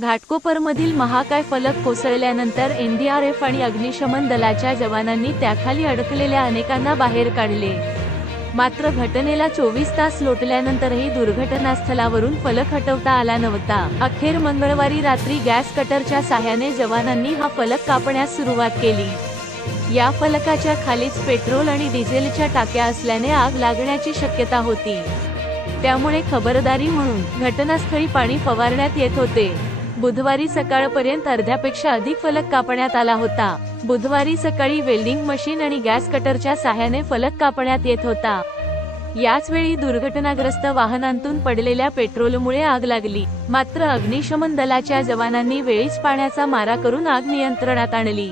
घाटकोपरमधील महाकाय फलक कोसळल्यानंतर एनडीआरएफ आणि अग्निशमन दलाच्या जवानांनी त्याखाली अडकलेल्या अनेकांना बाहेर काढले. मात्र घटनेला 24 तास लोटल्यानंतरही दुर्घटनास्थळावरून फलक हटवता आला नव्हता. अखेर मंगळवारी रात्री गॅस कटरच्या साहाय्याने जवानांनी हा फलक कापण्यास सुरुवात केली. या फलकाच्या खालीच पेट्रोल आणि डिझेलच्या टाक्या असल्याने आग लागण्याची शक्यता होती. त्यामुळे खबरदारी म्हणून घटनास्थळी पाणी फवारण्यात येत होते. बुधवारी सकाळपर्यंत अर्ध्यापेक्षा अधिक फलक कापण्यात आला होता. बुधवारी सकाळी वेल्डिंग मशीन आणि गॅस कटरच्या साहाय्याने फलक कापण्यात येत होता. याच वेळी दुर्घटनाग्रस्त वाहनांतून पडलेल्या पेट्रोलमुळे आग लागली. मात्र अग्निशमन दलाच्या जवानांनी वेळीच पाण्याचा मारा करून आग नियंत्रणात आणली.